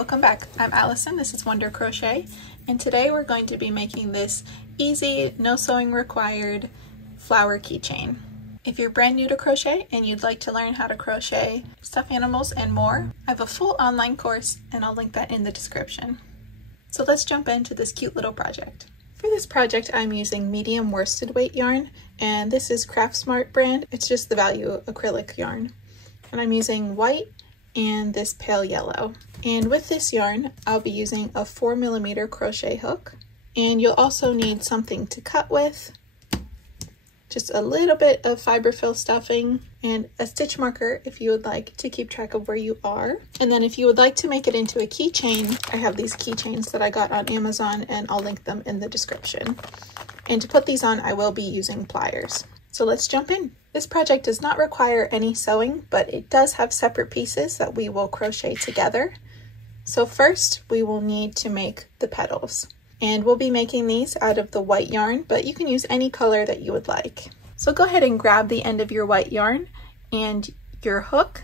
welcome back. I'm Allison, this is Wonder Crochet, and today we're going to be making this easy, no sewing required flower keychain. If you're brand new to crochet and you'd like to learn how to crochet stuffed animals and more, I have a full online course and I'll link that in the description. So let's jump into this cute little project. For this project I'm using medium worsted weight yarn, and this is Craft Smart brand. It's just the value acrylic yarn. And I'm using white and this pale yellow. And with this yarn, I'll be using a 4mm crochet hook. And you'll also need something to cut with, just a little bit of fiberfill stuffing, and a stitch marker if you would like to keep track of where you are. And then if you would like to make it into a keychain, I have these keychains that I got on Amazon and I'll link them in the description. And to put these on, I will be using pliers. So let's jump in. This project does not require any sewing, but it does have separate pieces that we will crochet together. So first we will need to make the petals. And we'll be making these out of the white yarn, but you can use any color that you would like. So go ahead and grab the end of your white yarn and your hook,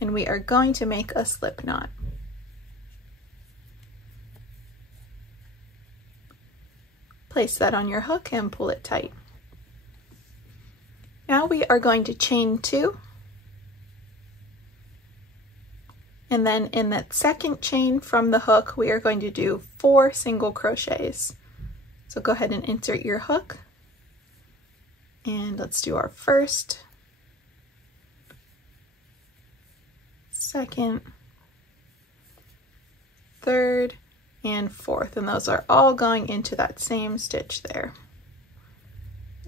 and we are going to make a slip knot. Place that on your hook and pull it tight. Now we are going to chain 2. And then in that second chain from the hook, we are going to do 4 single crochets. So go ahead and insert your hook. And let's do our first, second, third, and fourth. And those are all going into that same stitch there.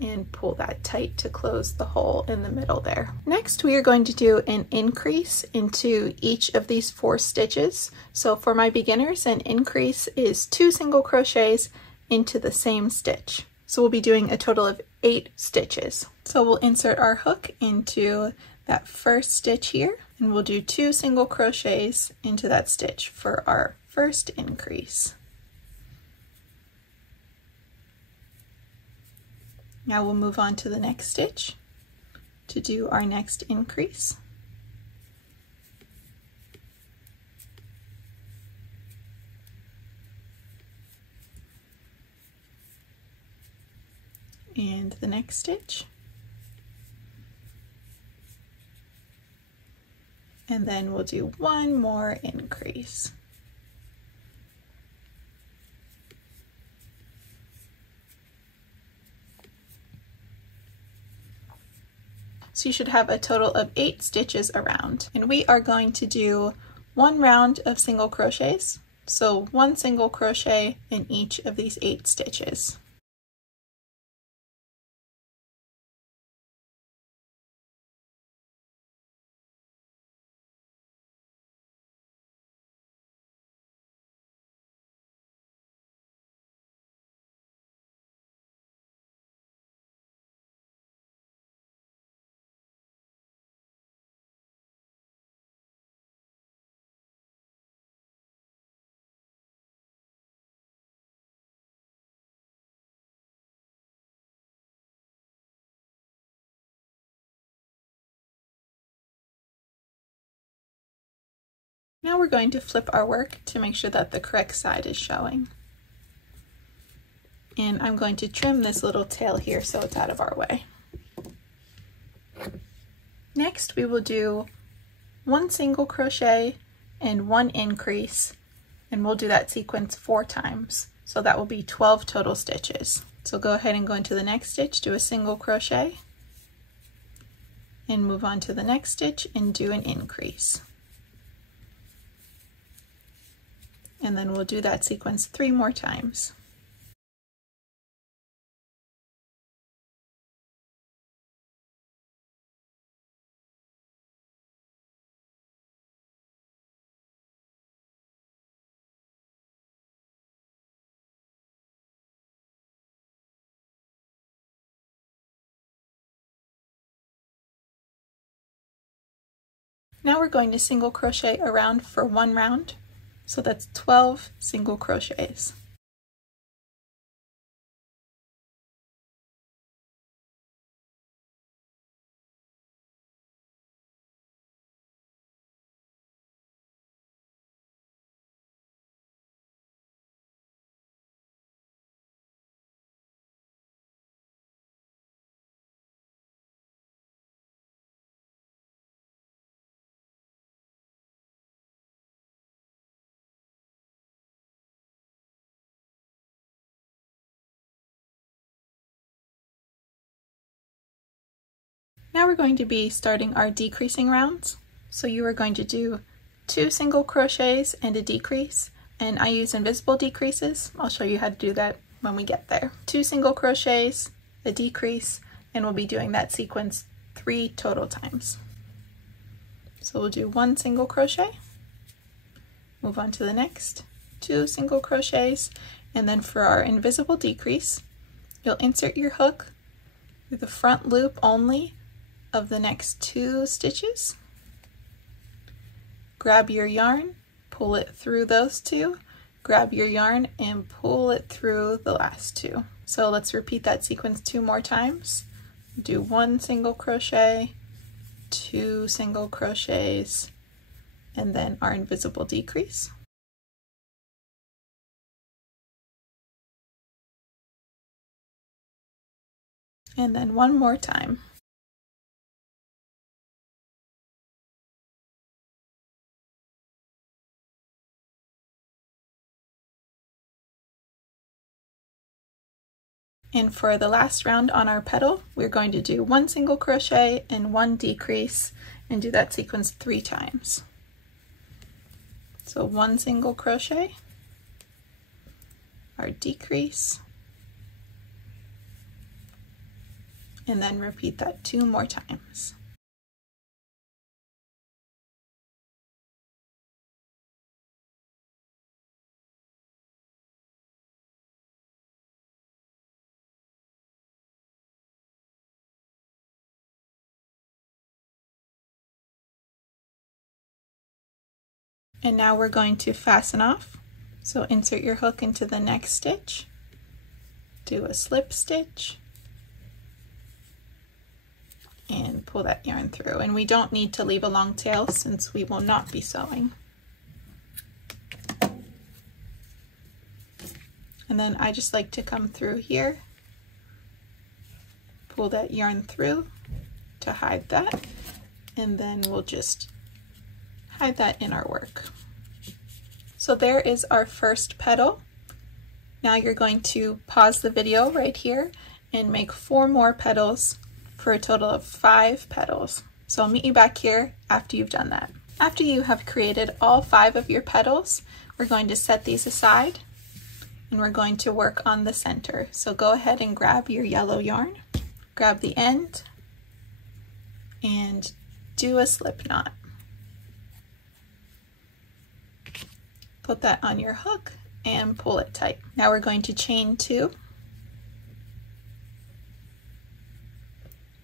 And pull that tight to close the hole in the middle there. Next, we are going to do an increase into each of these 4 stitches. So for my beginners, an increase is 2 single crochets into the same stitch. So we'll be doing a total of 8 stitches. So we'll insert our hook into that first stitch here, and we'll do 2 single crochets into that stitch for our first increase. Now we'll move on to the next stitch to do our next increase. And the next stitch. And then we'll do 1 more increase. So you should have a total of 8 stitches around. And we are going to do 1 round of single crochets. So 1 single crochet in each of these 8 stitches. Now we're going to flip our work to make sure that the correct side is showing. And I'm going to trim this little tail here so it's out of our way. Next, we will do 1 single crochet and 1 increase, and we'll do that sequence 4 times. So that will be 12 total stitches. So go ahead and go into the next stitch, do a single crochet, and move on to the next stitch and do an increase. And then we'll do that sequence 3 more times. Now we're going to single crochet around for 1 round. So that's 12 single crochets. Now we're going to be starting our decreasing rounds. So you are going to do 2 single crochets and a decrease, and I use invisible decreases. I'll show you how to do that when we get there. 2 single crochets, a decrease, and we'll be doing that sequence 3 total times. So we'll do 1 single crochet, move on to the next, 2 single crochets, and then for our invisible decrease, you'll insert your hook through the front loop only of the next 2 stitches. Grab your yarn, pull it through those 2, grab your yarn and pull it through the last 2. So let's repeat that sequence 2 more times. Do 1 single crochet, 2 single crochets, and then our invisible decrease. And then 1 more time. And for the last round on our petal, we're going to do 1 single crochet and 1 decrease and do that sequence 3 times. So 1 single crochet, our decrease, and then repeat that 2 more times. And now we're going to fasten off. So insert your hook into the next stitch, do a slip stitch, and pull that yarn through. And we don't need to leave a long tail since we will not be sewing. And then I just like to come through here, pull that yarn through to hide that, and then we'll just hide that in our work. So there is our first petal. Now you're going to pause the video right here and make 4 more petals for a total of 5 petals. So I'll meet you back here after you've done that. After you have created all 5 of your petals, we're going to set these aside and we're going to work on the center. So go ahead and grab your yellow yarn, grab the end, and do a slip knot. Put that on your hook and pull it tight. Now we're going to chain 2.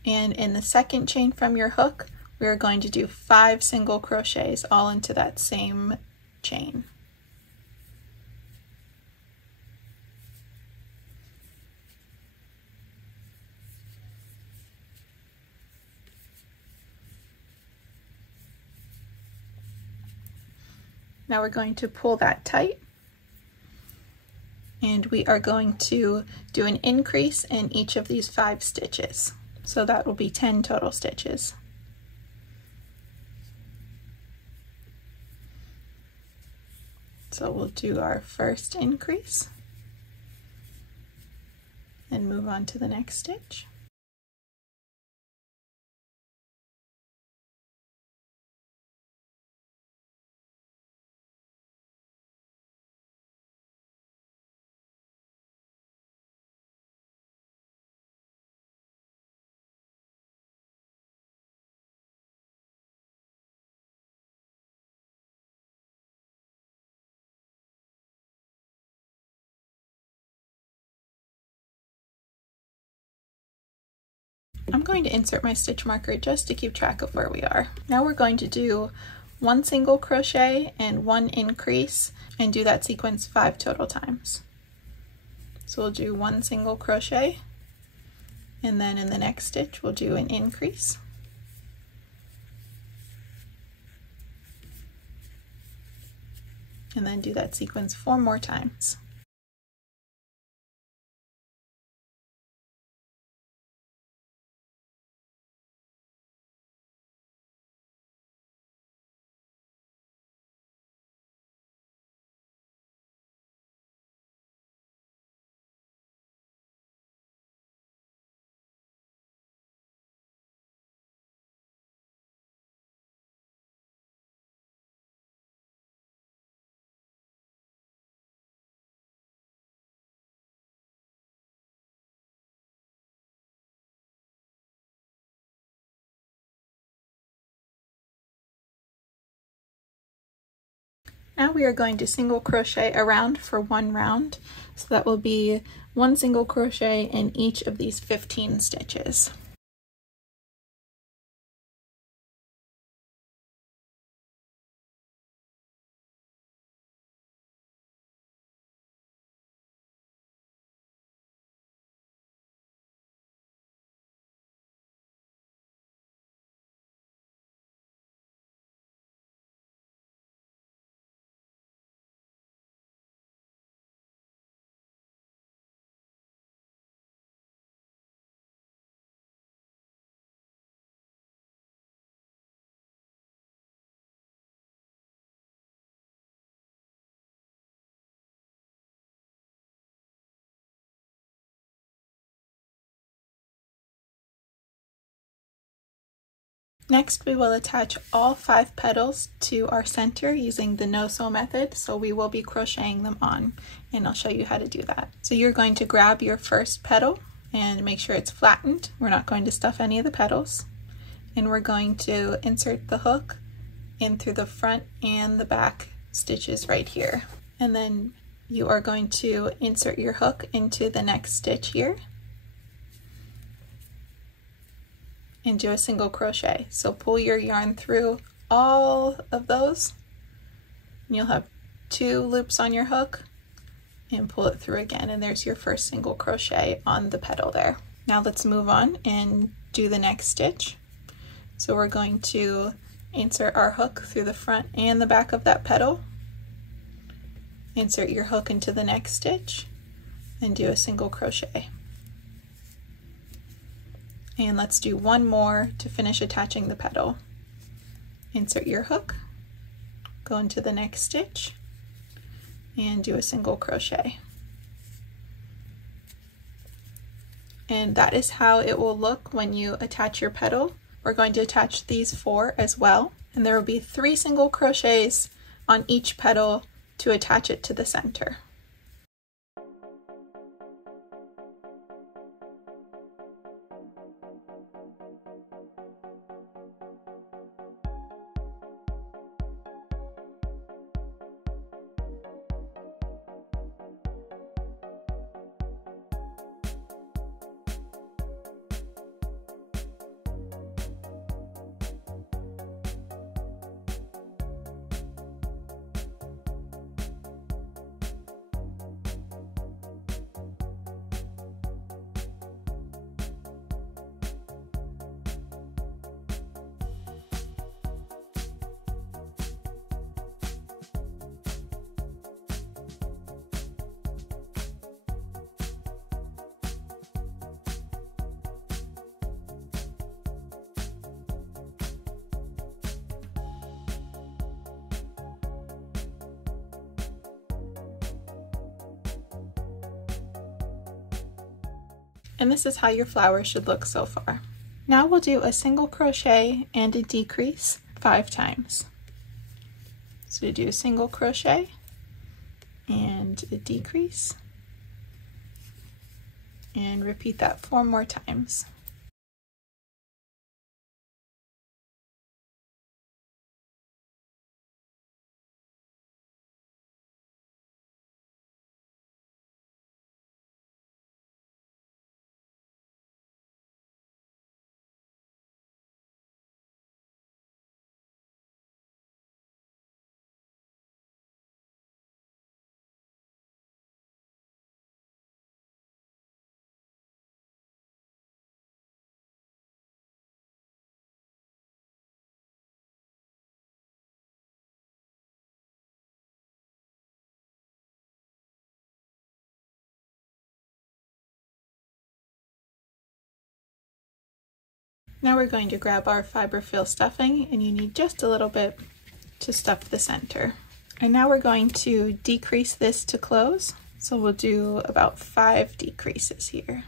And in the second chain from your hook, we're going to do 5 single crochets all into that same chain. Now we're going to pull that tight, and we are going to do an increase in each of these 5 stitches. So that will be 10 total stitches. So we'll do our first increase and move on to the next stitch. I'm going to insert my stitch marker just to keep track of where we are. Now we're going to do 1 single crochet and 1 increase and do that sequence 5 total times. So we'll do 1 single crochet, and then in the next stitch we'll do an increase. And then do that sequence 4 more times. Now we are going to single crochet around for 1 round. So that will be 1 single crochet in each of these 15 stitches. Next, we will attach all 5 petals to our center using the no-sew method, so we will be crocheting them on, and I'll show you how to do that. So you're going to grab your first petal and make sure it's flattened. We're not going to stuff any of the petals. And we're going to insert the hook in through the front and the back stitches right here. And then you are going to insert your hook into the next stitch here and do a single crochet. So pull your yarn through all of those, and you'll have 2 loops on your hook, and pull it through again, and there's your first single crochet on the petal there. Now let's move on and do the next stitch. So we're going to insert our hook through the front and the back of that petal, insert your hook into the next stitch, and do a single crochet. And let's do 1 more to finish attaching the petal. Insert your hook, go into the next stitch, and do a single crochet. And that is how it will look when you attach your petal. We're going to attach these 4 as well, and there will be 3 single crochets on each petal to attach it to the center. And this is how your flower should look so far. Now we'll do a single crochet and a decrease 5 times. So do a single crochet and a decrease, and repeat that 4 more times. Now we're going to grab our fiberfill stuffing, and you need just a little bit to stuff the center. And now we're going to decrease this to close. So we'll do about 5 decreases here.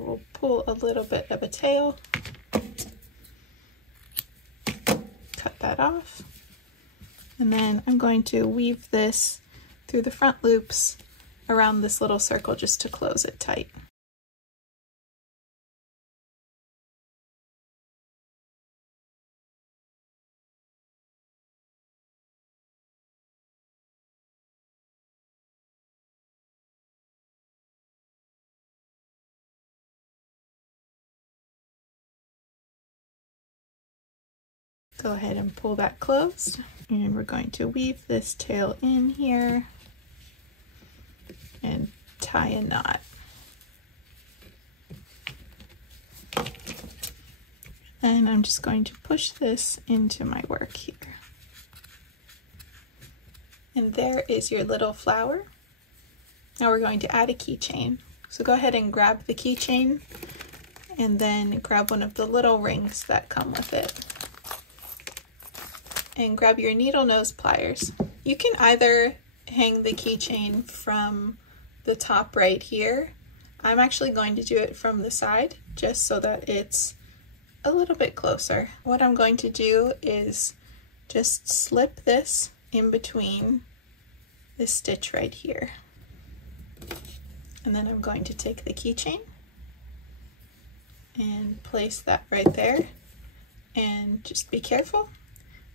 we'll pull a little bit of a tail, cut that off, and then I'm going to weave this through the front loops around this little circle just to close it tight. Go ahead and pull that closed, and we're going to weave this tail in here and tie a knot. And I'm just going to push this into my work here. And there is your little flower. Now we're going to add a keychain. So go ahead and grab the keychain and then grab one of the little rings that come with it. And grab your needle nose pliers. You can either hang the keychain from the top right here. I'm actually going to do it from the side just so that it's a little bit closer. What I'm going to do is just slip this in between this stitch right here. And then I'm going to take the keychain and place that right there, and just be careful.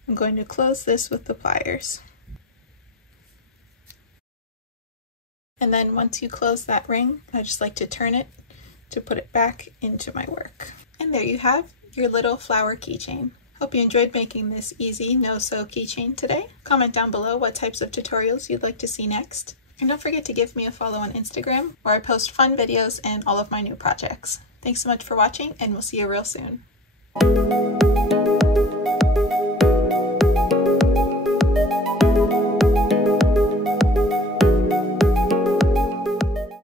I'm going to close this with the pliers. And then once you close that ring, I just like to turn it to put it back into my work. And there you have your little flower keychain. Hope you enjoyed making this easy no-sew keychain today. Comment down below what types of tutorials you'd like to see next. And don't forget to give me a follow on Instagram, where I post fun videos and all of my new projects. Thanks so much for watching, and we'll see you real soon.